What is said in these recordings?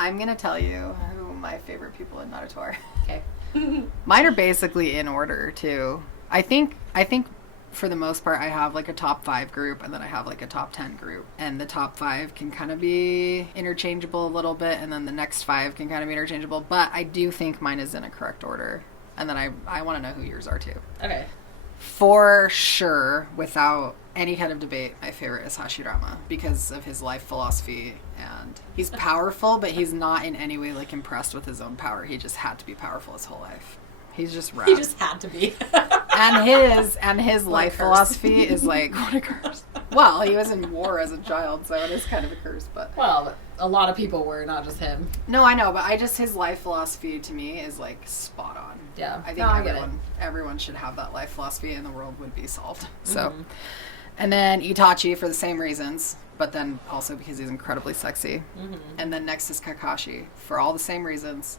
I'm going to tell you who my favorite people in Naruto are. Okay. Mine are basically in order, too. I think for the most part, I have like a top 5 group and then I have like a top 10 group. And the top 5 can kind of be interchangeable a little bit, and then the next 5 can kind of be interchangeable. But I do think mine is in a correct order. And then I want to know who yours are, too. Okay. For sure, without any kind of debate, my favorite is Hashirama because of his life philosophy. And he's powerful, but he's not in any way like impressed with his own power. He just had to be powerful his whole life. He's just rad. He just had to be. and his life philosophy is like, what a curse. Well, he was in war as a child, so it is kind of a curse. But well, a lot of people were, not just him. No, I know, but his life philosophy to me is like spot on. Yeah, I think everyone should have that life philosophy, and the world would be solved. So, and then Itachi for the same reasons, but then also because he's incredibly sexy. Mm-hmm. And then next is Kakashi for all the same reasons.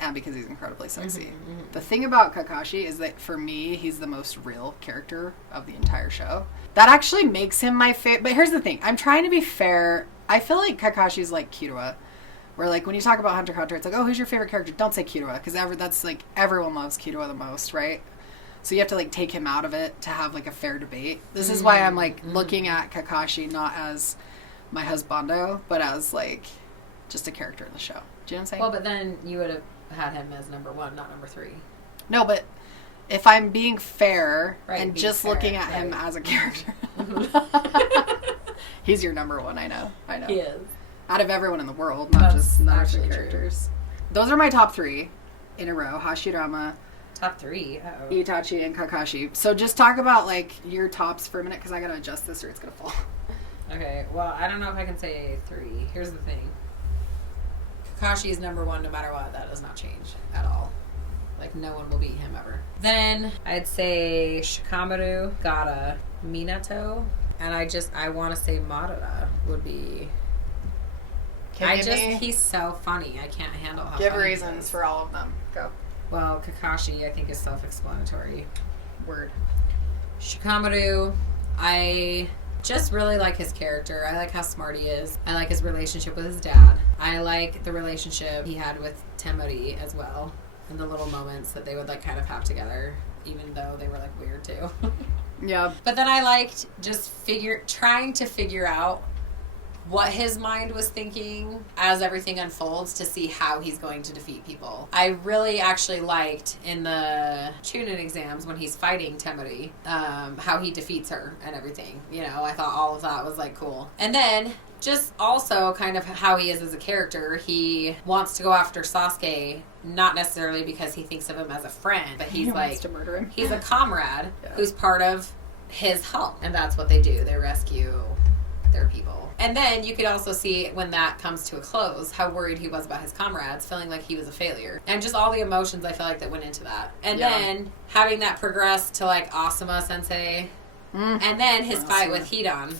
And because he's incredibly sexy. The thing about Kakashi is that for me, he's the most real character of the entire show. That actually makes him my favorite. But here's the thing. I'm trying to be fair. I feel like Kakashi's like Killua. Where like when you talk about Hunter x Hunter, it's like, oh, who's your favorite character? Don't say Killua. Because that's like everyone loves Killua the most, right? So you have to like take him out of it to have like a fair debate. This is why I'm like looking at Kakashi not as my husbando, but as like just a character in the show. Do you know what I'm saying? Well, but then you would have had him as number 1, not number 3. No, but if I'm being fair and being just fair, looking at him as a character, he's your number 1. I know. He is. Out of everyone in the world, not just Naruto characters. True. Those are my top 3 in a row. Hashirama, top 3. Uh-oh. Itachi, and Kakashi. So just talk about like your tops for a minute, because I gotta adjust this or it's gonna fall. Okay. Well, I don't know if I can say 3. Here's the thing. Kakashi is number 1 no matter what. That does not change at all. Like, no one will beat him ever. Then, I'd say Shikamaru, Gaara, Minato, and I want to say Madara would be... he's so funny. I can't handle how Give funny reasons he is. for all of them. Go. Well, Kakashi, I think, is self-explanatory. Word. Shikamaru, I just really like his character. I like how smart he is. I like his relationship with his dad. I like the relationship he had with Temari as well, and the little moments that they would like kind of have together, even though they were like weird too. Yeah. But then I liked just trying to figure out what his mind was thinking as everything unfolds to see how he's going to defeat people. I really actually liked in the Chunin exams when he's fighting Temari, how he defeats her and everything. You know, I thought all of that was like cool. And then just also kind of how he is as a character. He wants to go after Sasuke, not necessarily because he thinks of him as a friend, but he's wants to murder him. He's a comrade who's part of his help. And that's what they do. They rescue their people. And then you could also see when that comes to a close, how worried he was about his comrades, feeling like he was a failure. And just all the emotions I feel like that went into that. And then having that progress to like Asuma Sensei. And then his fight with Hidan.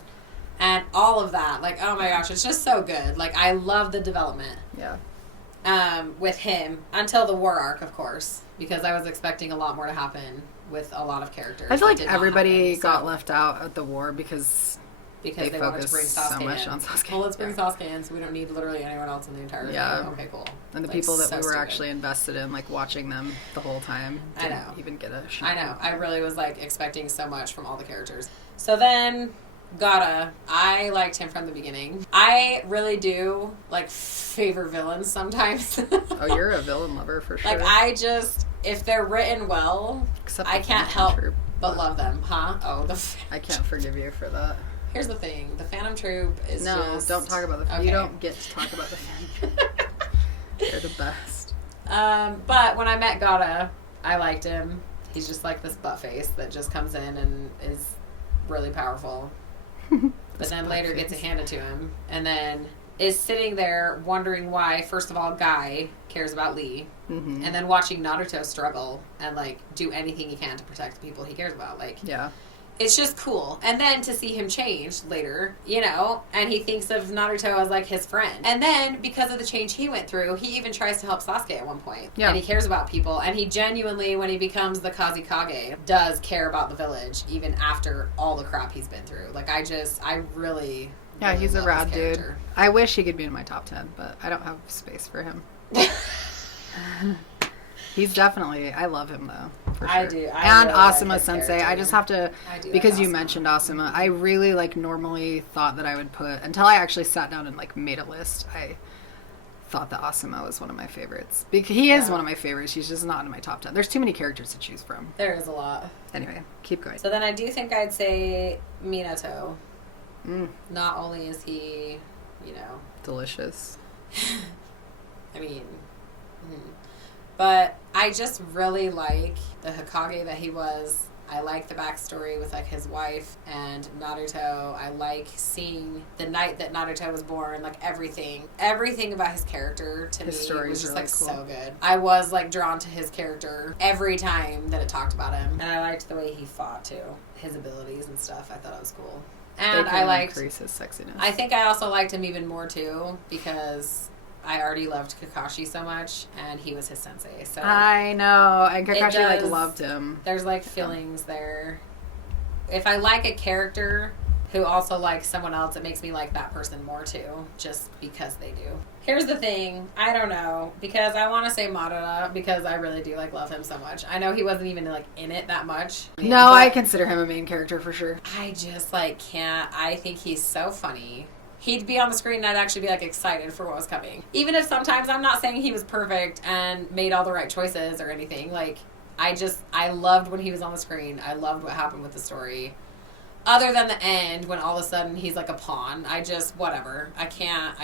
And all of that. Like, oh my gosh, it's just so good. Like, I love the development. Yeah. With him. Until the war arc, of course. Because I was expecting a lot more to happen with a lot of characters. I feel like everybody got left out at the war because they wanted to bring Sasuke so much in. on Sasuke. Well, let's bring Sasuke in so we don't need literally anyone else in the entire thing. Okay, cool. And the people that we were actually invested in, like watching them the whole time, didn't even get a shot. I know. I really was like expecting so much from all the characters. So then Gaara, I liked him from the beginning. I really do like favor villains sometimes. Oh, you're a villain lover for sure. Like if they're written well, I can't help but love them, huh? Oh, I can't forgive you for that. Here's the thing. The Phantom Troop is don't talk about the... Okay. You don't get to talk about the Phantom Troop. They're the best. But when I met Gaara, I liked him. He's just like this butt face that just comes in and is really powerful. But then later gets it handed to him. And then is sitting there wondering why, first of all, Guy cares about Lee. Mm-hmm. And then watching Naruto struggle and, like, do anything he can to protect the people he cares about. Like, yeah. It's just cool. And then to see him change later, you know, and he thinks of Naruto as like his friend. And then because of the change he went through, he even tries to help Sasuke at one point. Yeah. And he cares about people. And he genuinely, when he becomes the Kazekage, does care about the village even after all the crap he's been through. Like, I really Yeah, really he's a love rad his dude. character. I wish he could be in my top 10, but I don't have space for him. He's definitely, I love him though. For sure. I do. And really like Asuma his Sensei. character. I just have to, I do because like you Asuma. mentioned Asuma, I really like normally thought that I would put, until I actually sat down and like made a list, I thought that Asuma was one of my favorites. Because he is one of my favorites. He's just not in my top 10. There's too many characters to choose from. There is a lot. Anyway, keep going. So then I do think I'd say Minato. Not only is he, you know, Delicious. I mean, but I just really like the Hokage that he was. I like the backstory with like his wife and Naruto. I like seeing the night that Naruto was born, like everything about his character to His me story was is just really like cool. so good. I was like drawn to his character every time that it talked about him, and I liked the way he fought too, his abilities and stuff. I thought it was cool, and They I can liked. increase his sexiness. I think I also liked him even more too because I already loved Kakashi so much, and he was his sensei. So I know, and Kakashi like does- loved him. there's like feelings there. If I like a character who also likes someone else, it makes me like that person more too, just because they do. Here's the thing, I don't know, because I want to say Madara because I really do like love him so much. I know he wasn't even like in it that much. No, but I consider him a main character for sure. I just like can't. I think he's so funny. He'd be on the screen and I'd actually be like excited for what was coming. Even if sometimes I'm not saying he was perfect and made all the right choices or anything. Like, I loved when he was on the screen. I loved what happened with the story. Other than the end when all of a sudden he's like a pawn. Whatever. I can't.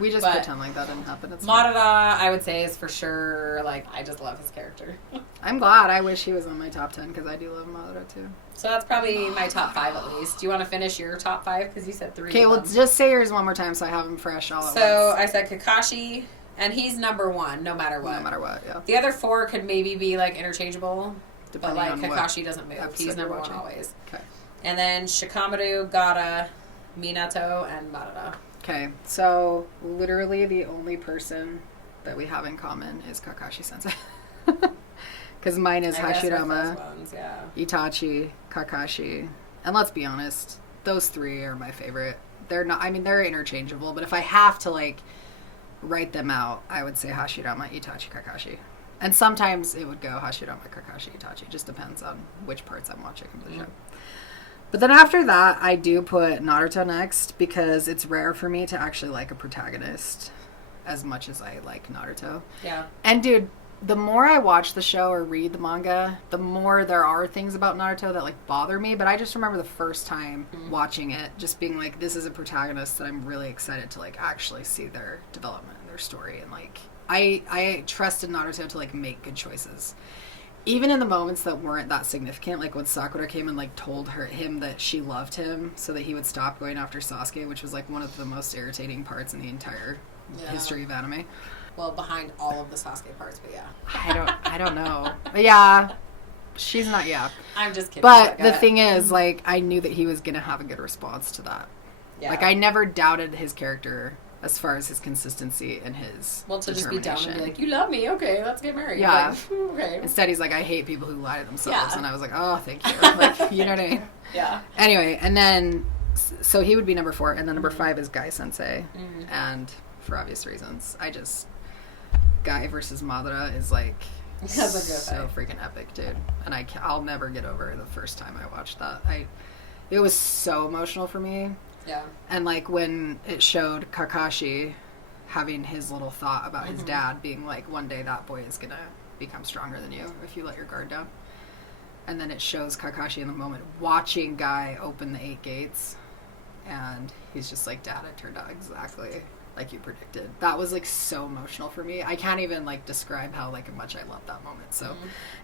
We just But pretend like that didn't happen. It's fine. Madara, I would say, is for sure, like, I just love his character. I'm glad. I wish he was on my top 10 because I do love Madara too. So that's probably my top 5 at least. Do you want to finish your top 5? Because you said 3. Okay, well, just say yours one more time so I have them fresh all at So once. I said Kakashi, and he's number 1 no matter what. No matter what, yeah. The other 4 could maybe be like interchangeable, Depending but like on what Kakashi doesn't move. episode He's you're number 1 watching. always. Okay. And then Shikamaru, Gaara, Minato, and Madara. Okay, so literally the only person that we have in common is Kakashi Sensei. Because mine is I guess with Hashirama, those ones, yeah. Itachi, Kakashi. And let's be honest, those 3 are my favorite. They're not, I mean, they're interchangeable, but if I have to, like, write them out, I would say Hashirama, Itachi, Kakashi. And sometimes it would go Hashirama, Kakashi, Itachi. It just depends on which parts I'm watching of the show. But then after that, I do put Naruto next because it's rare for me to actually like a protagonist as much as I like Naruto. Yeah. And dude, the more I watch the show or read the manga, the more there are things about Naruto that like bother me. But I just remember the first time watching it, just being like, this is a protagonist that I'm really excited to like actually see their development and their story. And like, I trusted Naruto to like make good choices. Even in the moments that weren't that significant, like when Sakura came and like told him that she loved him so that he would stop going after Sasuke, which was like one of the most irritating parts in the entire history of anime. Well, behind all of the Sasuke parts, but yeah. I don't know. But yeah, she's not, yeah. I'm just kidding. But the thing is, like, I knew that he was going to have a good response to that. Yeah. Like, I never doubted his character as far as his consistency and his Well, to just be down and be determination. like, you love me, okay, let's get married. Yeah. Like, okay. Instead, he's like, I hate people who lie to themselves. Yeah. And I was like, oh, thank you. Like, you know what I mean? Yeah. Anyway, and then, so he would be number 4, and then number 5 is Guy Sensei. And for obvious reasons, Guy versus Madara is like That's a good so fight. freaking epic, dude. And I'll never get over the first time I watched that. It was so emotional for me. Yeah. And like when it showed Kakashi having his little thought about his dad being like, one day that boy is gonna become stronger than you if you let your guard down. And then it shows Kakashi in the moment watching Guy open the 8 gates, and he's just like, Dad, it turned out exactly like you predicted. That was like so emotional for me. I can't even like describe how like much I loved that moment. So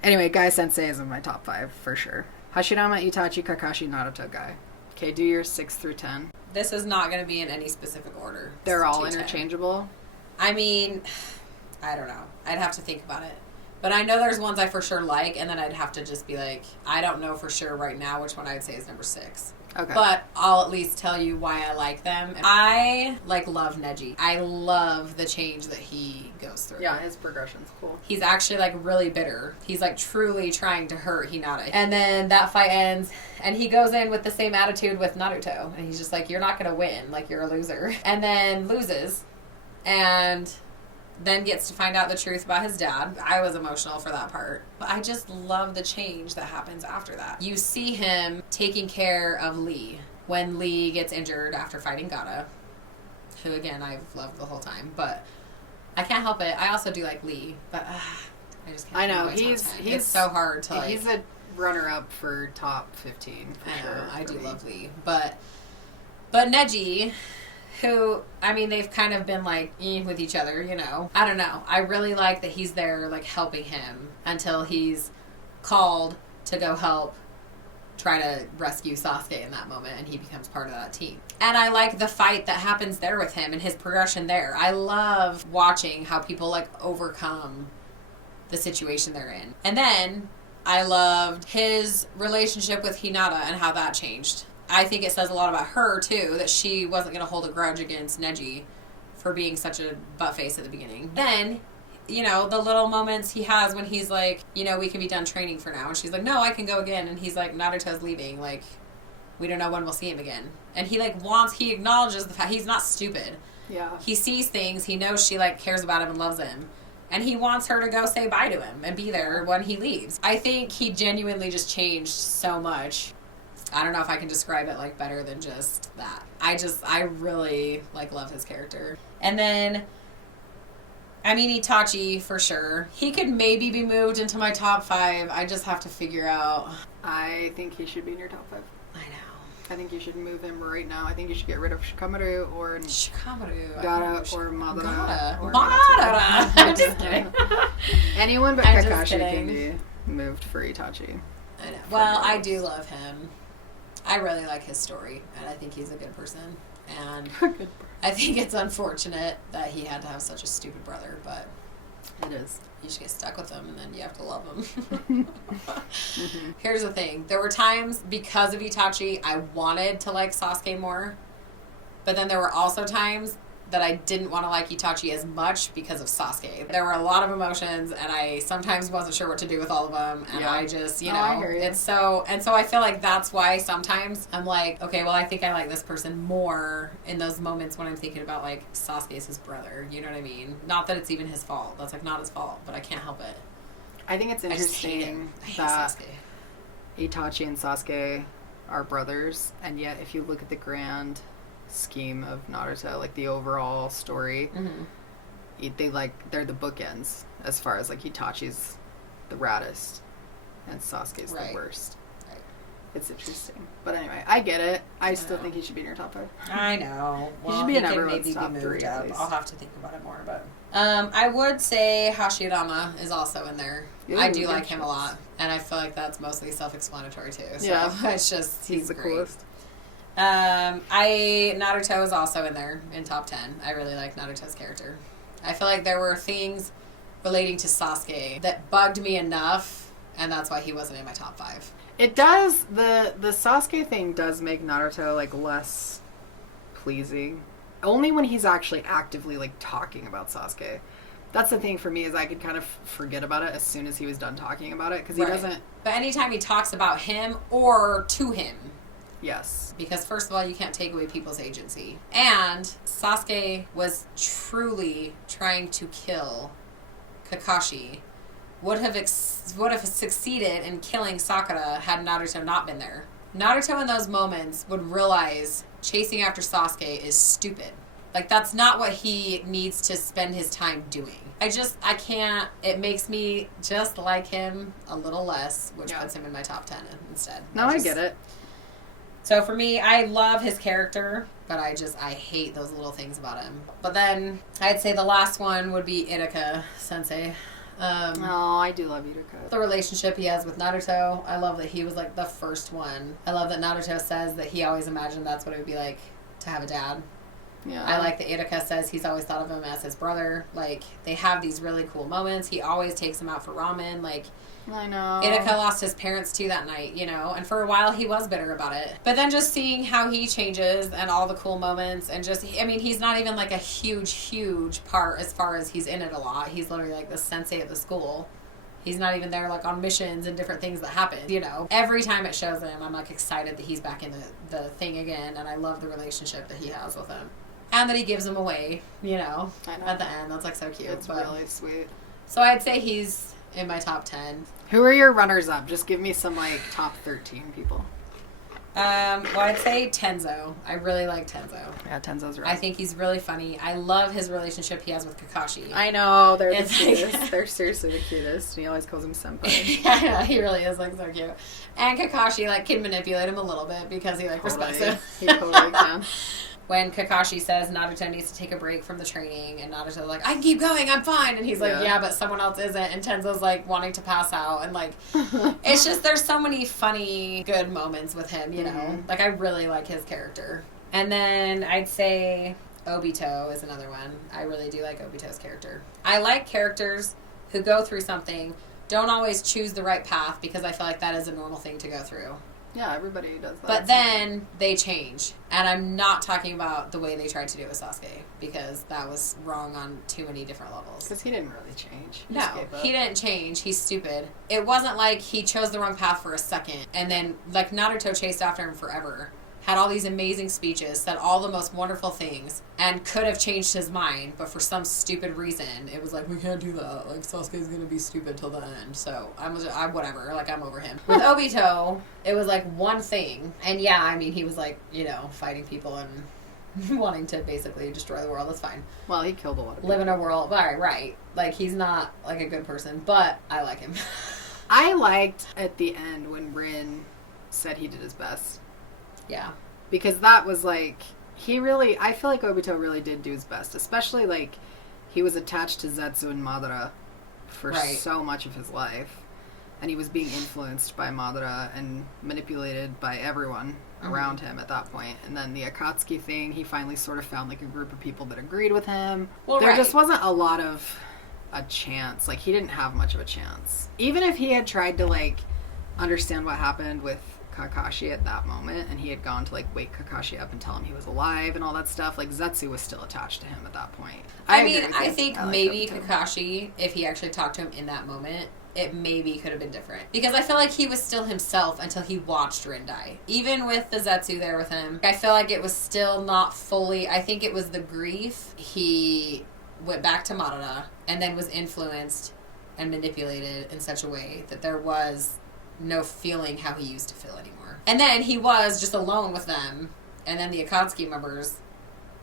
anyway, Guy Sensei is in my top 5 for sure. Hashirama, Itachi, Kakashi, Naruto, Guy. Okay, do your 6 through 10. This is not going to be in any specific order. They're all 2-10. interchangeable. I mean, I don't know. I'd have to think about it. But I know there's ones I for sure like, and then I'd have to just be like, I don't know for sure right now which one I'd say is number 6. Okay. But I'll at least tell you why I like them. I love Neji. I love the change that he goes through. Yeah, his progression's cool. He's actually really bitter. He's truly trying to hurt Hinata. And then that fight ends and he goes in with the same attitude with Naruto. And he's just you're not going to win. You're a loser. And then loses. And then gets to find out the truth about his dad. I was emotional for that part. But I just love the change that happens after that. You see him taking care of Lee when Lee gets injured after fighting Gaara, who again I've loved the whole time, but I can't help it. I also do like Lee, but I just can't. I know he's it's so hard to He's a runner-up for top 15 for sure. I do love Lee, but Neji, who, I mean, they've kind of been with each other, I don't know. I really like that he's there, helping him until he's called to go help try to rescue Sasuke in that moment, and he becomes part of that team. And I like the fight that happens there with him and his progression there. I love watching how people, overcome the situation they're in. And then I loved his relationship with Hinata and how that changed. I think it says a lot about her, too, that she wasn't going to hold a grudge against Neji for being such a butt-face at the beginning. Then, the little moments he has when he's we can be done training for now. And she's like, no, I can go again. And he's like, Naruto's leaving. We don't know when we'll see him again. And he, he acknowledges the fact he's not stupid. Yeah. He sees things. He knows she, cares about him and loves him. And he wants her to go say bye to him and be there when he leaves. I think he genuinely just changed so much. I don't know if I can describe it better than just that. I really love his character. And then, I mean, Itachi for sure. He could maybe be moved into my top 5. I just have to figure out. I think he should be in your top 5. I know. I think you should move him right now. I think you should get rid of Shikamaru or Shikamaru, Gaara or Madara. Madara. I'm just kidding. Anyone but Kakashi can be moved for Itachi. I know. Well, I do love him. I really like his story, and I think he's a good person. And I think it's unfortunate that he had to have such a stupid brother, but it is. You should get stuck with him, and then you have to love him. Mm-hmm. Here's the thing. There were times, because of Itachi, I wanted to like Sasuke more, but then there were also times that I didn't want to like Itachi as much because of Sasuke. There were a lot of emotions, and I sometimes wasn't sure what to do with all of them, and I just, I hear you. it's so, and so I feel like that's why sometimes I'm like, okay, well, I think I like this person more in those moments when I'm thinking about, Sasuke's his brother, you know what I mean? Not that it's even his fault. That's, not his fault, but I can't help it. I think it's interesting that Itachi and Sasuke are brothers, and yet if you look at the grand scheme of Naruto, the overall story, they're the bookends as far as Itachi's the raddest and Sasuke's the worst. Right. It's interesting, but anyway, I get it. I still think he should be in your top 5. I know. Well, he should be in everyone's top 3 at least. I'll have to think about it more, but I would say Hashirama is also in there. Ooh, I do like him a lot, and I feel like that's mostly self-explanatory too. So it's just he's the great. coolest. Naruto is also in there in top 10. I really like Naruto's character. I feel like there were things relating to Sasuke that bugged me enough, and that's why he wasn't in my top 5. It does, the Sasuke thing does make Naruto less pleasing. Only when he's actually actively talking about Sasuke. That's the thing for me, is I could kind of forget about it as soon as he was done talking about it, because he doesn't. But anytime he talks about him or to him. Yes. Because first of all, you can't take away people's agency. And Sasuke was truly trying to kill Kakashi. Would have succeeded in killing Sakura had Naruto not been there. Naruto in those moments would realize chasing after Sasuke is stupid. That's not what he needs to spend his time doing. I can't. It makes me just like him a little less, which puts him in my top 10 instead. No, I get it. So for me, I love his character, but I hate those little things about him. But then I'd say the last one would be Iruka Sensei. I do love Iruka. The relationship he has with Naruto. I love that he was the first one. I love that Naruto says that he always imagined that's what it would be like to have a dad. Yeah. I like that Etika says he's always thought of him as his brother. Like, they have these really cool moments. He always takes him out for ramen. Like, I know. Etika lost his parents too that night, you know, and for a while he was bitter about it. But then just seeing how he changes and all the cool moments and just, I mean, he's not even like a huge part as far as he's in it a lot. He's literally like the sensei at the school. He's not even there like on missions and different things that happen, you know. Every time it shows him, I'm like excited that he's back in the thing again, and I love the relationship that he has with him. And that he gives him away, you know, at the end. That's like so cute. It's really sweet. So I'd say he's in my top 10. Who are your runners-up? Just give me some, like, top 13 people. Well, I'd say Tenzo. I really like Tenzo. Yeah, Tenzo's right. I think he's really funny. I love his relationship he has with Kakashi. I know. They're the It's cutest. like- They're seriously the cutest. He always calls him senpai. I know, he really is, like, so cute. And Kakashi, like, can manipulate him a little bit because he, like, respects him. He totally can. When Kakashi says Naruto needs to take a break from the training, and Naruto's like, I can keep going, I'm fine. And he's like, yeah, but someone else isn't. And Tenzo's like wanting to pass out. And like, it's just, there's so many funny, good moments with him, you know? Like, I really like his character. And then I'd say Obito is another one. I really do like Obito's character. I like characters who go through something, don't always choose the right path, because I feel like that is a normal thing to go through. Yeah, everybody does that. But then they change. And I'm not talking about the way they tried to do it with Sasuke, because that was wrong on too many different levels. Because he didn't really change. No, he didn't change. He's stupid. It wasn't like he chose the wrong path for a second, and then, like, Naruto chased after him forever. Had all these amazing speeches, said all the most wonderful things, and could have changed his mind, but for some stupid reason, it was like, we can't do that. Like, Sasuke's gonna be stupid till the end. So, I'm whatever. Like, I'm over him. With Obito, it was like one thing. And yeah, I mean, he was like, you know, fighting people and wanting to basically destroy the world. That's fine. Well, he killed a lot of people. Live in a world. Right. Like, he's not, like, a good person, but I like him. I liked at the end when Rin said he did his best. Yeah. Because that was like, I feel like Obito really did do his best. Especially like, he was attached to Zetsu and Madara for so much of his life. And he was being influenced by Madara and manipulated by everyone around him at that point. And then the Akatsuki thing, he finally sort of found like a group of people that agreed with him. Well, there just wasn't a lot of a chance. Like, he didn't have much of a chance. Even if he had tried to like understand what happened with Kakashi at that moment, and he had gone to like wake Kakashi up and tell him he was alive and all that stuff, like, Zetsu was still attached to him at that point. I think maybe Kakashi, if he actually talked to him in that moment, it maybe could have been different. Because I feel like he was still himself until he watched Rin die. Even with the Zetsu there with him, I feel like it was still not fully, I think it was the grief. He went back to Madara and then was influenced and manipulated in such a way that there was no feeling how he used to feel anymore. And then he was just alone with them, and then the Akatsuki members,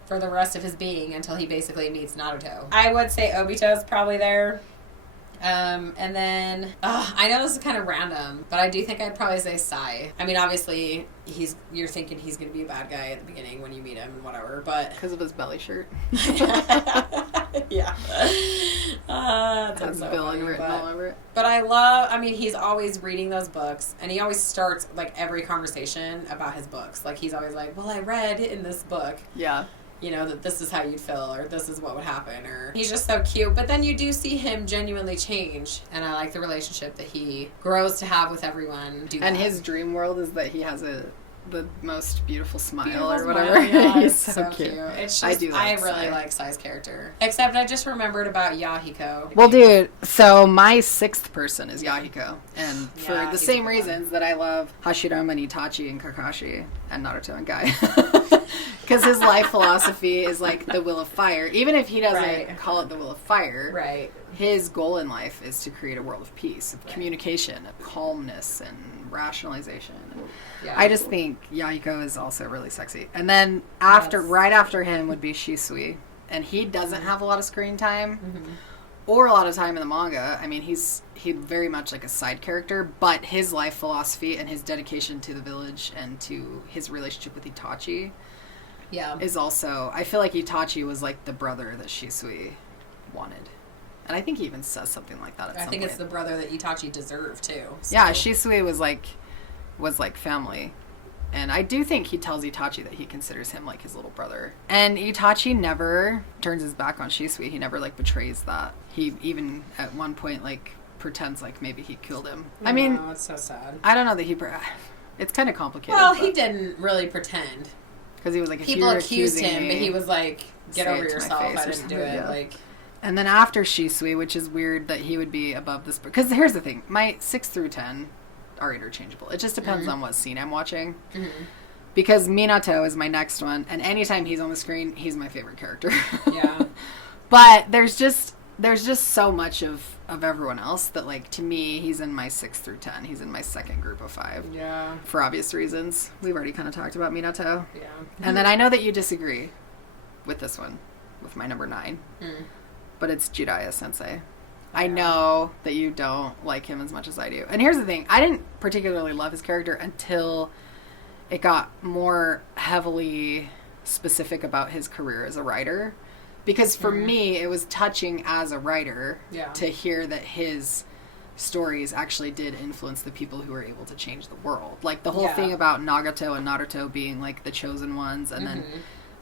for the rest of his being until he basically meets Naruto. I would say Obito's probably there. And then, I know this is kind of random, but I do think I'd probably say Sai. I mean, obviously, you're thinking he's going to be a bad guy at the beginning when you meet him and whatever, but... Because of his belly shirt. Yeah. Has so villain funny, written all over it. But he's always reading those books, and he always starts, like, every conversation about his books. Like, he's always like, well, I read in this book. Yeah. You know, that this is how you'd feel, or this is what would happen, or... He's just so cute, but then you do see him genuinely change, and I like the relationship that he grows to have with everyone. His dream world is that he has the most beautiful smile or whatever. Yeah, He's so cute. It's just, I really like Sai's character. Except I just remembered about Yahiko. Well, dude, so my sixth person is Yahiko. And for the same reasons that I love Hashirama and Itachi and Kakashi and Naruto and Guy. Because his life philosophy is like the will of fire. Even if he doesn't call it the will of fire, his goal in life is to create a world of peace, of communication, of calmness, and rationalization. Yeah. I just think Yahiko is also really sexy. And then right after him would be Shisui. And he doesn't have a lot of screen time or a lot of time in the manga. I mean, he's very much like a side character, but his life philosophy and his dedication to the village and to his relationship with Itachi is also... I feel like Itachi was like the brother that Shisui wanted. And I think he even says something like that at some point. I think it's the brother that Itachi deserved, too. So. Yeah, Shisui was like family And I do think he tells Itachi that he considers him like his little brother. And Itachi never turns his back on Shisui. He never like betrays that. He even at one point like pretends like maybe he killed him. I mean, it's so sad. I don't know that he. It's kind of complicated. Well, he didn't really pretend. Because he was like, if people you're accused him, me, but he was like, "Get over yourself! I didn't do it." Yeah. Like. And then after Shisui, which is weird that he would be above this. Because here's the thing: my 6 through 10 are interchangeable. It just depends on what scene I'm watching. Mm-hmm. Because Minato is my next one, and anytime he's on the screen, he's my favorite character. Yeah. But there's just so much of everyone else that, like, to me, he's in my 6 through 10. He's in my second group of 5. Yeah. For obvious reasons. We've already kind of talked about Minato. Yeah. And then I know that you disagree with this one, with my number 9. Mm. But it's Jiraiya Sensei. I know that you don't like him as much as I do. And here's the thing. I didn't particularly love his character until it got more heavily specific about his career as a writer. Because for me, it was touching as a writer to hear that his stories actually did influence the people who were able to change the world. Like, the whole thing about Nagato and Naruto being, like, the chosen ones, and then,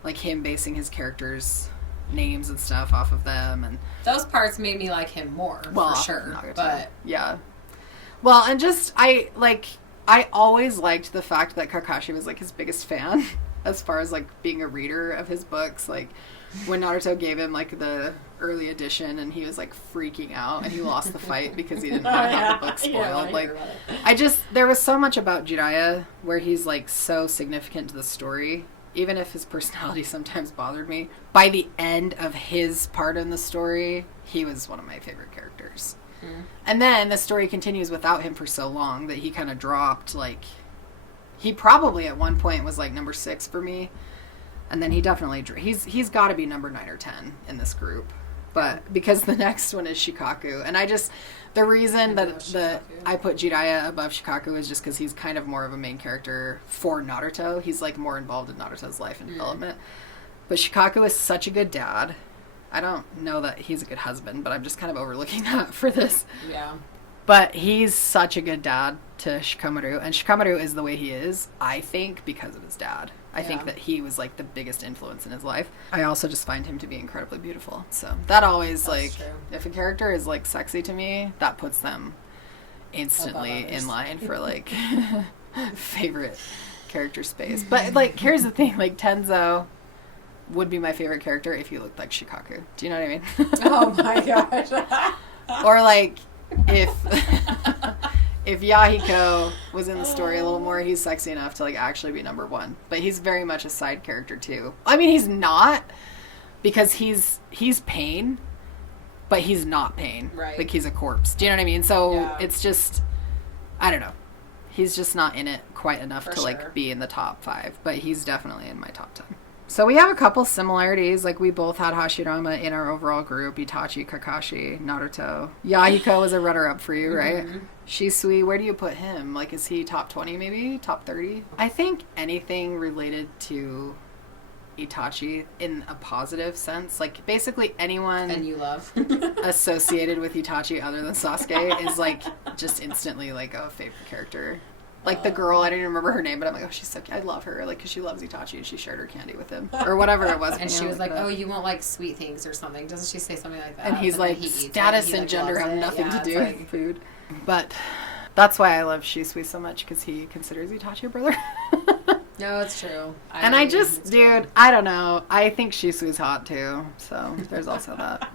like, him basing his characters' names and stuff off of them. And those parts made me like him more, for sure. Nagato. But yeah. Well, and just, I always liked the fact that Kakashi was, like, his biggest fan as far as, like, being a reader of his books. Like, when Naruto gave him, like, the early edition and he was, like, freaking out and he lost the fight because he didn't want to have the book spoiled. There was so much about Jiraiya where he's, like, so significant to the story, even if his personality sometimes bothered me. By the end of his part in the story, he was one of my favorite characters. Mm. And then the story continues without him for so long that he kind of dropped, like, he probably at one point was, like, number 6 for me. And then he definitely, he's got to be number 9 or 10 in this group. But because the next one is Shikaku. And the reason that I put Jiraiya above Shikaku is just because he's kind of more of a main character for Naruto. He's, like, more involved in Naruto's life and development. But Shikaku is such a good dad. I don't know that he's a good husband, but I'm just kind of overlooking that for this. Yeah. But he's such a good dad to Shikamaru. And Shikamaru is the way he is, I think, because of his dad. I think that he was, like, the biggest influence in his life. I also just find him to be incredibly beautiful. So that always, that's true. If a character is, like, sexy to me, that puts them instantly in line for, like, favorite character space. But, like, here's the thing. Like, Tenzo would be my favorite character if he looked like Shikaku. Do you know what I mean? Oh, my gosh. Or, like, if Yahiko was in the story a little more, he's sexy enough to, like, actually be number 1. But he's very much a side character, too. I mean, he's not, because he's pain, but he's not pain. Right. Like, he's a corpse. Do you know what I mean? So it's just, I don't know. He's just not in it quite enough to, like, be in the top 5. But he's definitely in my top 10. So we have a couple similarities. Like, we both had Hashirama in our overall group. Itachi, Kakashi, Naruto. Yahiko was a runner-up for you, right? Mm-hmm. Shisui, where do you put him? Like, is he top 20 maybe? Top 30? I think anything related to Itachi in a positive sense, like, basically anyone and you love associated with Itachi other than Sasuke is, like, just instantly, like, a favorite character. Like, the girl, I don't even remember her name, but I'm like, oh, she's so cute. I love her, like, because she loves Itachi and she shared her candy with him. Or whatever it was. And she was like, oh, you won't like sweet things or something. Doesn't she say something like that? And he's like, status and gender have nothing to do with food. But that's why I love Shisui so much, because he considers Itachi a brother. No, it's true. I just, dude, I don't know. I think Shisui's hot, too. So there's also that.